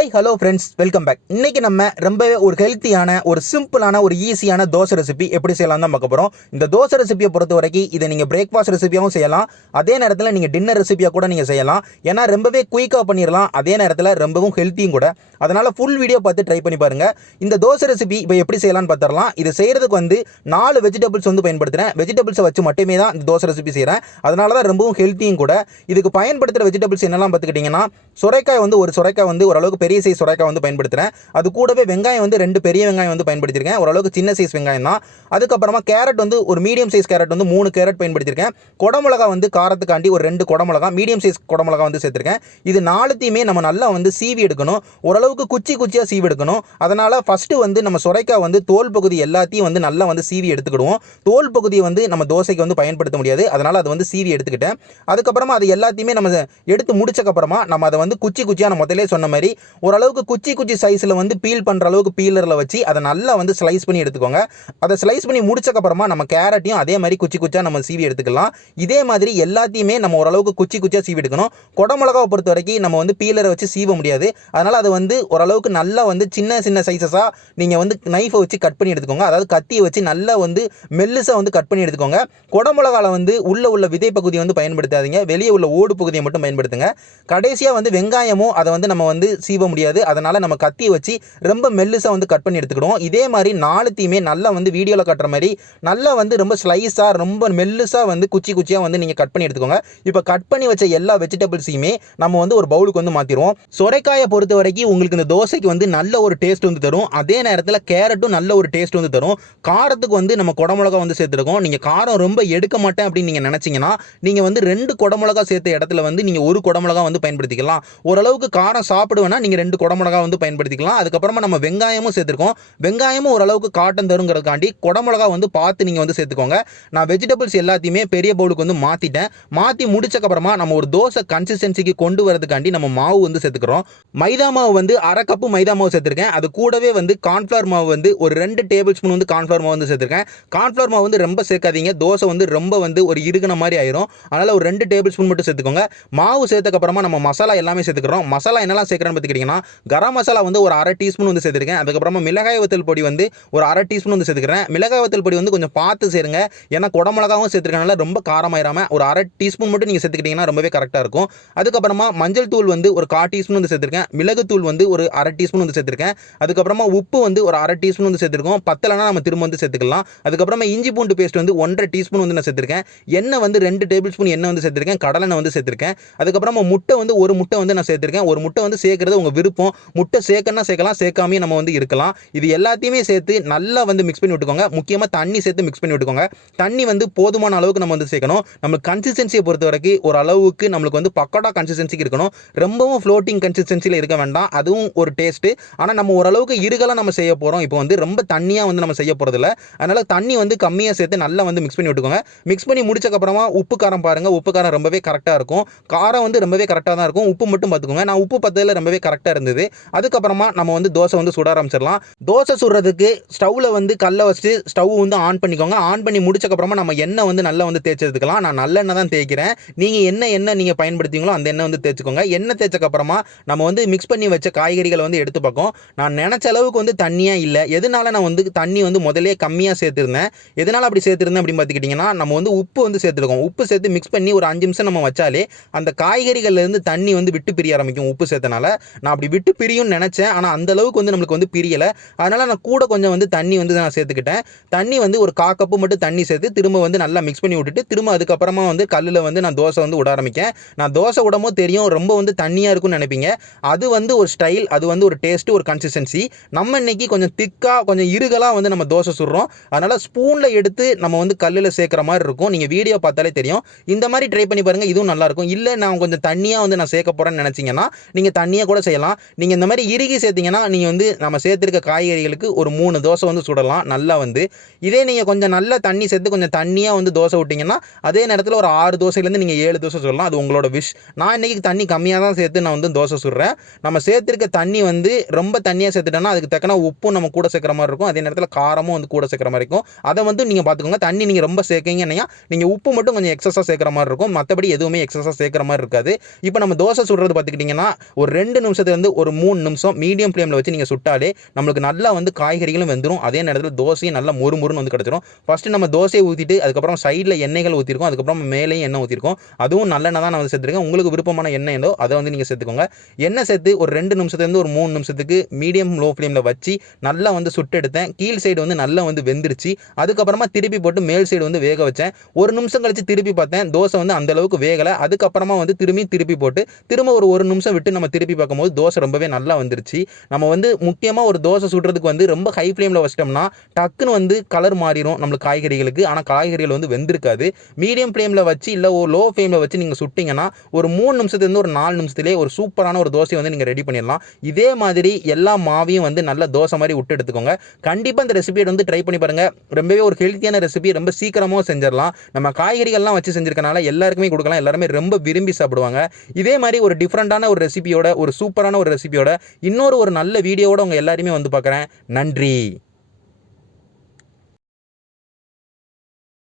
Hi hello friends, welcome back. இன்னைக்கு நம்ம ரொம்பவே ஒரு ஹெல்த்தியான ஒரு சிம்பிளான ஒரு ஈஸியான தோசை ரெசிபி எப்படி செய்யலாம் தான் பார்க்க போகிறோம். இந்த தோசை ரெசிபியை பொறுத்த வரைக்கும் இதை நீங்கள் பிரேக்ஃபாஸ்ட் ரெசிபியாகவும் செய்யலாம், அதே நேரத்தில் நீங்கள் டின்னர் ரெசிபியாக கூட நீங்கள் செய்யலாம். ஏன்னா ரொம்பவே குயிக்காக பண்ணிடலாம், அதே நேரத்தில் ரொம்பவும் ஹெல்த்தியும் கூட. அதனால் ஃபுல் வீடியோ பார்த்து ட்ரை பண்ணி பாருங்கள். இந்த தோசை ரெசிபி இப்போ எப்படி செய்யலாம்னு பார்த்துடலாம். இது செய்கிறதுக்கு 4 வெஜிடபிள்ஸ் பயன்படுத்துகிறேன். வெஜிடபிள்ஸை வச்சு மட்டுமே தான் இந்த தோசை ரெசிபி செய்கிறேன். அதனால தான் ரொம்பவும் ஹெல்த்தியும் கூட. இதுக்கு பயன்படுத்துகிற வெஜிடபிள்ஸ் என்னெல்லாம் பார்த்துக்கிட்டிங்கன்னா, சுரைக்காய் ஒரு சுரைக்காய் ஓரளவுக்கு பெரிய சைஸ் சுரைக்காய் பயன்படுத்துகிறேன். அது கூடவே வெங்காயம் 2 பெரிய வெங்காயம் பயன்படுத்தியிருக்கேன். ஓரளவுக்கு சின்ன சைஸ் வெங்காயம் தான். அதுக்கப்புறமா கேரட் ஒரு மீடியம் சைஸ் கேரட் 3 கேரட் பயன்படுத்தியிருக்கேன். குடமிளகா காரத்துக்காண்டி ஒரு 2 குடமிளகா மீடியம் சைஸ் குடமிளகா சேர்த்துருக்கேன். இது 4த்தையுமே நம்ம நல்லா சீவி எடுக்கணும். ஓரளவுக்கு குச்சியாக சீவி எடுக்கணும். அதனால் ஃபஸ்ட்டு நம்ம சுரைக்காய் தோல் பகுதி எல்லாத்தையும் நல்லா சீவி எடுத்துக்கிடுவோம். தோல் பகுதியை நம்ம தோசைக்கு பயன்படுத்த முடியாது. அதனால் அதை சீவி எடுத்துக்கிட்டேன். அதுக்கப்புறமா அது எல்லாத்தையுமே நம்ம எடுத்து முடிச்சக்கப்புறமா நம்ம அதை குச்சியாக நான் முதலே சொன்ன மாதிரி ஓரளவுக்கு குச்சி சைஸில் பீல் பண்ணுற அளவுக்கு பீலரில் வச்சு அதை நல்லா ஸ்லைஸ் பண்ணி எடுத்துக்கோங்க. அதை ஸ்லைஸ் பண்ணி முடிச்சக்கப்புறமா நம்ம கேரட்டையும் அதே மாதிரி குச்சியாக நம்ம சீவி எடுத்துக்கலாம். இதே மாதிரி எல்லாத்தையுமே நம்ம ஓரளவுக்கு குச்சியாக சீவி எடுக்கணும். குடமிளகாவை பொறுத்த வரைக்கும் நம்ம பீலரை வச்சு சீவ முடியாது. அதனால் அது ஓரளவுக்கு நல்லா சின்ன சைஸஸாக நீங்கள் நைஃபை வச்சு கட் பண்ணி எடுத்துக்கோங்க. அதாவது கத்தியை வச்சு நல்லா மெல்லுசாக கட் பண்ணி எடுத்துக்கோங்க. குடமிளகாவில் உள்ள விதை பகுதியை பயன்படுத்தாதீங்க. வெளியே உள்ள ஓடு பகுதியை மட்டும் பயன்படுத்துங்க. கடைசியாக வெங்காயமும் அதை நம்ம சீவ முடியாது. அதனால் நம்ம கத்தியை வச்சு ரொம்ப மெல்லுசாக கட் பண்ணி எடுத்துக்கிடுவோம். இதே மாதிரி 4த்தையுமே நல்லா வீடியோவில் கட்டுற மாதிரி நல்லா ரொம்ப ஸ்லைஸாக ரொம்ப மெல்லுசாக குச்சியாக நீங்கள் கட் பண்ணி எடுத்துக்கோங்க. இப்போ கட் பண்ணி வச்ச எல்லா வெஜிடபிள்ஸையுமே நம்ம ஒரு பவுலுக்கு மாற்றிடுவோம். சுரைக்காயை பொறுத்த வரைக்கும் உங்களுக்கு இந்த தோசைக்கு நல்ல ஒரு டேஸ்ட் தரும். அதே நேரத்தில் கேரட்டும் நல்ல ஒரு டேஸ்ட் தரும். காரத்துக்கு நம்ம குடமிளகா சேர்த்துருக்கோம். நீங்கள் காரம் ரொம்ப எடுக்க மாட்டேன் அப்படின்னு நீங்கள் நினச்சிங்கன்னா நீங்கள் 2 குடமிளகா சேர்த்த இடத்துல நீங்கள் 1 குடமிளகா பயன்படுத்திக்கலாம். ஓரளவுக்கு காரம் சாப்பிடுவேன்னா நீங்கள் 2 குடமிளகா பயன்படுத்திக்கலாம். அதுக்கப்புறமா நம்ம வெங்காயமும் சேர்த்துருக்கோம். வெங்காயமும் ஓரளவுக்கு காட்டன் தருங்கிறதுக்காண்டி குடமிளகா பார்த்து நீங்கள் சேர்த்துக்கோங்க. நான் வெஜிடபிள்ஸ் எல்லாத்தையுமே பெரிய பவுலுக்கு மாற்றிட்டேன். மாற்றி முடிச்சக்கப்புறமா நம்ம ஒரு தோசை கன்சிஸ்டன்சிக்கு கொண்டு வரதுக்காண்டி நம்ம மாவு சேர்த்துக்கிறோம். மைதா மாவு 1/2 கப்பு மைதா மாவு சேர்த்துருக்கேன். அது கூடவே கார்ன்ஃப்ளவர் மாவு ஒரு 2 டேபிள் ஸ்பூன் கார்ன்ஃப்ளவர் மாவு சேர்த்துருக்கேன். கார்ன்ஃப்ளவர் மாவு ரொம்ப சேர்க்காதீங்க. தோசை ரொம்ப ஒரு இறுகின மாதிரி ஆயிரும். அதனால் ஒரு 2 டேபிள் ஸ்பூன் மட்டும் சேர்த்துக்கோங்க. மாவு சேர்த்தக்கப்புறமா நம்ம மசாலா எல்லாமே சேர்த்துக்கிறோம். மசாலா என்னெல்லாம் சேர்க்குறேன்னு பார்த்துக்கிட்டிங்கன்னா, கரம் மசாலா ஒரு 1/2 டீஸ்பூன் சேர்த்துருக்கேன். அதுக்கப்புறமா மிளகாய் வத்தல் பொடி ஒரு 1/2 டீஸ்பூன் சேர்த்துக்கிறேன். மிளகாய் வத்தல் பொடி கொஞ்சம் பார்த்து சேருங்க. ஏன்னா குடமிளகாவும் சேர்த்துருக்கனால ரொம்ப காரமாயிராம ஒரு 1/2 டீஸ்பூன் மட்டும் நீங்கள் சேர்த்துக்கிட்டிங்கன்னா ரொம்பவே கரெக்டாக இருக்கும். அதுக்கப்புறமா மஞ்சள் தூள் ஒரு 1/4 டீஸ்பூன் சேர்த்துருக்கேன். மிளகுத்தூள் ஒரு 1/2 டீஸ்பூன் சேர்த்துருக்கேன். அதுக்கப்புறமா உப்பு ஒரு 1/2 டீஸ்பூன் சேர்த்துருக்கோம். பத்தலைனா நம்ம திரும்ப சேர்த்துக்கலாம். அதுக்கப்புறமா இஞ்சி பூண்டு பேஸ்ட் 1/2 டீஸ்பூன் நான் சேர்த்துருக்கேன். எண்ணெய் 2 டேபிள் ஸ்பூன் எண்ணெய் சேர்த்துருக்கேன். கடலெண்ணெய் சேர்த்துருக்கேன். அதுக்கப்புறமா முட்டை ஒரு முட்டை நான் சேர்த்துருக்கேன். ஒரு முட்டை சேர்க்கறது உங்கள் விருப்பம். முட்டை சேர்க்கணும்னா சேர்க்கலாம், சேர்க்காமே நம்ம இருக்கலாம். இது எல்லாத்தையுமே சேர்த்து நல்லா மிக்ஸ் பண்ணி விட்டுக்கோங்க. முக்கியமாக தண்ணி சேர்த்து மிக்ஸ் பண்ணி விட்டுக்கோங்க. தண்ணி போதுமான அளவுக்கு நம்ம சேர்க்கணும். நம்ம கன்சிஸ்டன்சியை பொறுத்த வரைக்கும் ஒரு அளவுக்கு நம்மளுக்கு பக்கோடா கன்சிஸ்டன்சிக்கு இருக்கணும். ரொம்பவும் ஃப்ளோட்டிங் கன்சிஸ்டன்சியில் இருக்க வேண்டாம். அதுவும் ஒரு டேஸ்ட்டு. ஆனால் நம்ம ஓரளவுக்கு இருகலாம் நம்ம செய்ய போகிறோம். இப்போ ரொம்ப தண்ணியாக நம்ம செய்ய போகிறதில்ல. அதனால் தண்ணி கம்மியாக சேர்த்து நல்லா மிக்ஸ் பண்ணி விட்டுக்கோங்க. மிக்ஸ் பண்ணி முடிச்சக்கப்புறமா உப்பு காரம் பாருங்கள். உப்பு காரம் ரொம்பவே கரெக்டாக இருக்கும். காரம் ரொம்பவே கரெக்டாக தான் இருக்கும். உப்பு மட்டும் பார்த்துக்கோங்க. நான் உப்பு பத்ததில் ரொம்பவே கரெக்டாக இருந்தது. அதுக்கப்புறமா நம்ம தோசை சுட ஆரம்பிச்சிடலாம். தோசை சுடுறதுக்கு ஸ்டவ்வில் கல்லை வச்சு ஸ்டவ் ஆன் பண்ணிக்கோங்க. ஆன் பண்ணி முடிச்சக்கப்புறமா நம்ம எண்ணெய் நல்லா தேய்ச்சி எடுத்துக்கலாம். நான் நல்லெண்ணெய் தான் தேய்க்கிறேன். நீங்கள் என்ன நீங்கள் பயன்படுத்திங்களோ அந்த எண்ணெய் தேய்ச்சிக்கோங்க. எண்ணெய் தேய்ச்சக்கப்புறமா நம்ம மிக்ஸ் பண்ணி வச்ச காய்கறிகளை எடுத்து பார்க்கும். நான் நினச்ச அளவுக்கு தண்ணியாக இல்லை. எதனால நான் தண்ணி முதலே கம்மியாக சேர்த்துருந்தேன். எதனால் அப்படி சேர்த்துருந்தேன் அப்படின்னு பார்த்துக்கிட்டிங்கன்னா, நம்ம உப்பு சேர்த்துருக்கோம். உப்பு சேர்த்து மிக்ஸ் பண்ணி ஒரு 5 நிமிஷம் நம்ம வச்சாலே அந்த காய்கறிகள்லேருந்து தண்ணி விட்டு பிரிய ஆரம்பிக்கும். உப்பு சேர்த்தனால நான் அப்படி விட்டு பிரியும்னு நினச்சேன். ஆனால் அந்த அளவுக்கு நம்மளுக்கு பிரியலை. அதனால் நான் கூட கொஞ்சம் தண்ணி நான் சேர்த்துக்கிட்டேன். தண்ணி ஒரு 1/4 கப்பு மட்டும் தண்ணி சேர்த்து திரும்ப நல்லா மிக்ஸ் பண்ணி விட்டுட்டு திரும்ப அதுக்கப்புறமா கல்லில் நான் தோசை விட ஆரம்பிக்கேன். நான் தோசை விடமோ தெரியும் ரொம்ப தண்ணியாக இருக்கும்னு நினைப்பீங்க. அது ஒரு ஸ்டைல், அது ஒரு டேஸ்ட்டு, ஒரு கன்சிஸ்டன்சி. நம்ம இன்னைக்கு கொஞ்சம் திக்காக கொஞ்சம் இருகலாக நம்ம தோசை சுடுறோம். அதனால் ஸ்பூனில் எடுத்து நம்ம கல்லில் சேர்க்குற மாதிரி இருக்கும். நீங்கள் வீடியோ பார்த்தாலே தெரியும். இந்த மாதிரி ட்ரை பண்ணி பாருங்கள். இதுவும் நல்லாயிருக்கும். இல்லை நான் கொஞ்சம் தண்ணியாக நான் சேர்க்க போகிறேன்னு நினச்சிங்கன்னா நீங்கள் தண்ணியாக கூட செய்யலாம். நீங்கள் இந்த மாதிரி இறுகி சேர்த்திங்கன்னா நீங்கள் நம்ம சேர்த்துருக்க காய்கறிகளுக்கு ஒரு 3 தோசை சுடலாம் நல்லா. இதே நீங்கள் கொஞ்சம் நல்லா தண்ணி சேர்த்து கொஞ்சம் தண்ணியாக தோசை விட்டிங்கன்னா அதே நேரத்தில் ஒரு 6 தோசையிலேருந்து நீங்கள் 7 தோசை சுடலாம். அது உங்களோட விஷ். நான் இன்றைக்கி தண்ணி கம்மியாக தான் சேர்த்து நான் தோசை சுடுறேன். நம்ம சேர்த்துருக்க தண்ணி ரொம்ப தண்ணியாக சேர்த்துட்டோன்னா அதுக்கு தக்கன உப்பும் நம்ம கூட சேர்க்குற மாதிரி இருக்கும். அதே நேரத்தில் காரமும் கூட சேர்க்குற மாதிரி இருக்கும். அதை நீங்கள் பார்த்துக்கோங்க. தண்ணி நீங்கள் ரொம்ப சேர்க்கீங்கன்னா நீங்கள் உப்பு மட்டும் கொஞ்சம் எக்ஸஸாக சேர்க்குற மாதிரி இருக்கும். மற்றபடி எதுவுமே எக்ஸஸாக சேர்க்குற மாதிரி இருக்காது. இப்போ நம்ம தோசை சுடுறது பார்த்துக்கிட்டிங்கன்னா ஒரு 2 நிமிஷத்துல நிமிஷத்துலேருந்து ஒரு 3 நிமிஷம் மீடியம் ஃப்ளேமில் வச்சு நீங்கள் சுட்டாலே நம்மளுக்கு நல்லா வந்து காய்கறிகளும் வெந்துடும், அதே நேரத்தில் தோசையும் நல்லா மொறுமொறுன்னு வந்து கிடச்சிரும். ஃபஸ்ட்டு நம்ம தோசையை ஊற்றிட்டு அதுக்கப்புறம் சைடில் எண்ணெய்கள் ஊற்றிருக்கோம், அதுக்கப்புறம் மேலேயும் எண்ணெய் ஊற்றிருக்கோம். அதுவும் நல்லெண்ணெய் தான் நான் வந்து சேர்த்துருக்கேன். உங்களுக்கு விருப்பமான எண்ணெய் ஏதோ அதை வந்து நீங்கள் சேர்த்துக்கோங்க. எண்ணெய் சேர்த்து ஒரு 2 நிமிஷத்துலேருந்து ஒரு 3 நிமிஷத்துக்கு மீடியம் லோ ஃப்ளேமில் வச்சு நல்லா வந்து சுட்டு எடுத்தேன். கீழ் சைடு வந்து நல்லா வந்து வெந்துருச்சு. அதுக்கப்புறமா திருப்பி போட்டு மேல் சைடு வந்து வேக வச்சேன். ஒரு நிமிஷம் கழிச்சு திருப்பி பார்த்தேன், தோசை வந்து அந்த அளவுக்கு வேகலை. அதுக்கப்புறமா வந்து திருப்பி போட்டு திரும்ப ஒரு நிமிஷம் விட்டு நம்ம திருப்பி பார்க்கும்போது தோசை ரொம்பவே நல்லா வந்துருச்சு. நம்ம வந்து முக்கியமாக ஒரு தோசை சுடுறதுக்கு வந்து ரொம்ப ஹை ஃப்ளேமில் வச்சிட்டோம்னா டக்குன்னு வந்து கலர் மாறிடும் நம்மளுக்கு காய்கறிகளுக்கு. ஆனால் காய்கறிகள் வந்து வெந்திருக்காது. மீடியம் ஃப்ளேமில் வச்சு இல்லை ஒரு லோ ஃப்ளேமில் வச்சு நீங்கள் சுட்டிங்கன்னா ஒரு 3 நிமிஷத்துலேருந்து ஒரு 4 நிமிஷத்துலேயே ஒரு சூப்பரான ஒரு தோசையை வந்து நீங்கள் ரெடி பண்ணிடலாம். இதே மாதிரி எல்லா மாவையும் வந்து நல்ல தோசை மாதிரி விட்டு எடுத்துக்கோங்க. கண்டிப்பாக இந்த ரெசிபியை வந்து ட்ரை பண்ணி பாருங்கள். ரொம்பவே ஒரு ஹெல்த்தியான ரெசிபி, ரொம்ப சீக்கிரமாக செஞ்சிடலாம். நம்ம காய்கறிகள்லாம் வச்சு செஞ்சிருக்கனால எல்லாருக்குமே கொடுக்கலாம், எல்லாருமே ரொம்ப விரும்பி சாப்பிடுவாங்க. இதே மாதிரி ஒரு டிஃப்ரெண்டான ஒரு ரெசிபியோட, ஒரு சூப்பரான ஒரு ரெசிபியோட இன்னொரு நல்ல வீடியோவோட உங்கள் எல்லாரையுமே வந்து பார்க்குறேன். நன்றி.